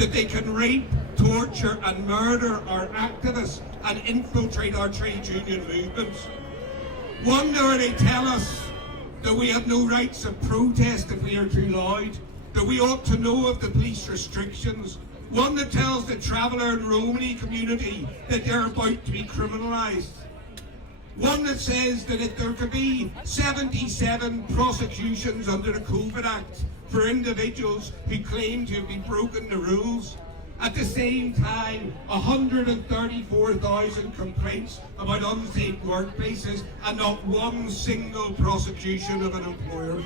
that they can rape, torture and murder our activists and infiltrate our trade union movements. One where they tell us that we have no rights of protest if we are too loud, that we ought to know of the police restrictions. One that tells the traveller and Romani community that they're about to be criminalised. One that says that if there could be 77 prosecutions under the COVID Act for individuals who claim to have broken the rules, at the same time 134,000 complaints about unsafe workplaces and not one single prosecution of an employer.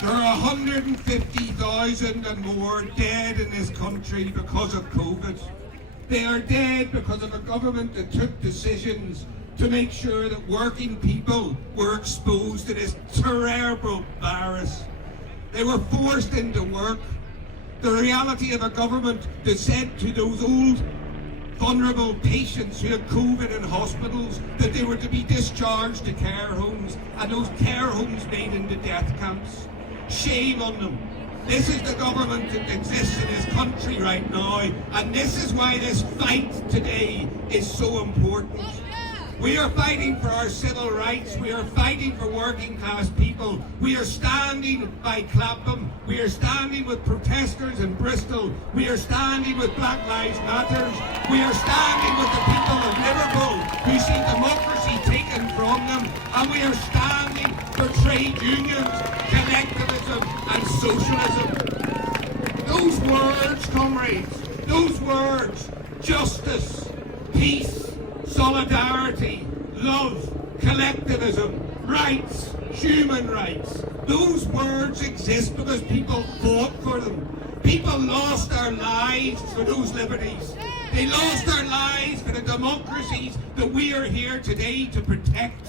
There are 150,000 and more dead in this country because of COVID. They are dead because of a government that took decisions to make sure that working people were exposed to this terrible virus. They were forced into work. The reality of a government that said to those old, vulnerable patients who had COVID in hospitals that they were to be discharged to care homes, and those care homes made into death camps. Shame on them. This is the government that exists in this country right now, and this is why this fight today is so important. We are fighting for our civil rights. We are fighting for working class people. We are standing by Clapham. We are standing with protesters in Bristol. We are standing with Black Lives Matter. We are standing with the people of Liverpool who see democracy taken from them. And we are standing for trade unions, collectivism and socialism. Those words, comrades, those words, justice, peace, solidarity, love, collectivism, rights, human rights. Those words exist because people fought for them. People lost their lives for those liberties. They lost their lives for the democracies that we are here today to protect.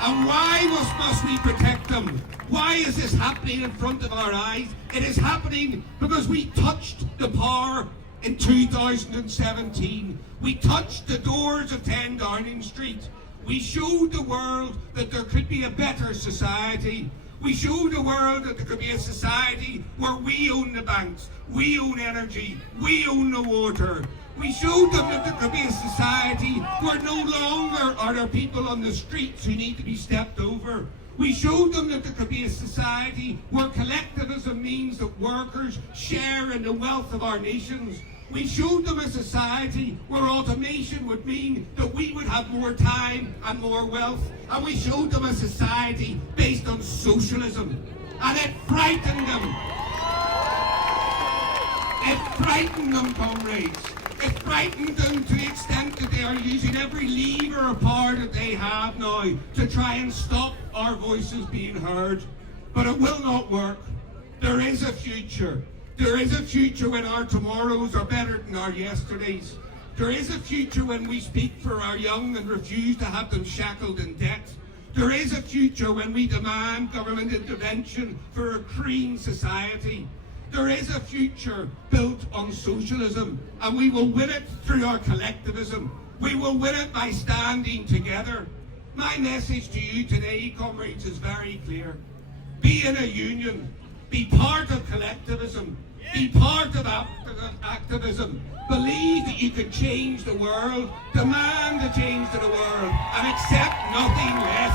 And why must we protect them? Why is this happening in front of our eyes? It is happening because we touched the power in 2017. We touched the doors of 10 Downing Street. We showed the world that there could be a better society. We showed the world that there could be a society where we own the banks, we own energy, we own the water. We showed them that there could be a society where no longer are there people on the streets who need to be stepped over. We showed them that there could be a society where collectivism means that workers share in the wealth of our nations. We showed them a society where automation would mean that we would have more time and more wealth. And we showed them a society based on socialism. And it frightened them. It frightened them, comrades. It frightened them to the extent that they are using every lever or power that they have now to try and stop our voices being heard. But it will not work. There is a future. There is a future when our tomorrows are better than our yesterdays. There is a future when we speak for our young and refuse to have them shackled in debt. There is a future when we demand government intervention for a clean society. There is a future built on socialism, and we will win it through our collectivism. We will win it by standing together. My message to you today, comrades, is very clear. Be in a union. Be part of collectivism. Be part of activism. Believe that you can change the world. Demand a change to the world and accept nothing less.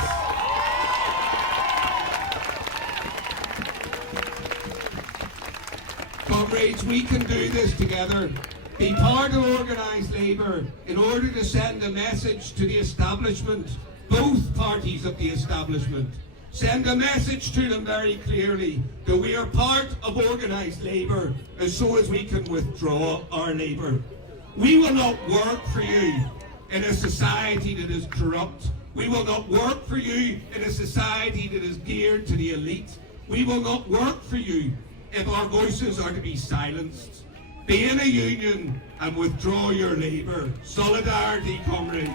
Comrades, we can do this together. Be part of organised labour in order to send a message to the establishment, both parties of the establishment. Send a message to them very clearly that we are part of organised labour, and so as we can withdraw our labour. We will not work for you in a society that is corrupt. We will not work for you in a society that is geared to the elite. We will not work for you if our voices are to be silenced. Be in a union and withdraw your labour. Solidarity, comrades.